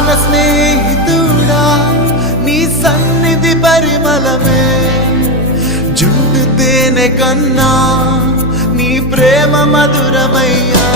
ప్రాణ స్నేహితుడా నీ సన్నిధి పరిమళమే జుండు తేనె కన్నా నీ ప్రేమ మధురమయ్యా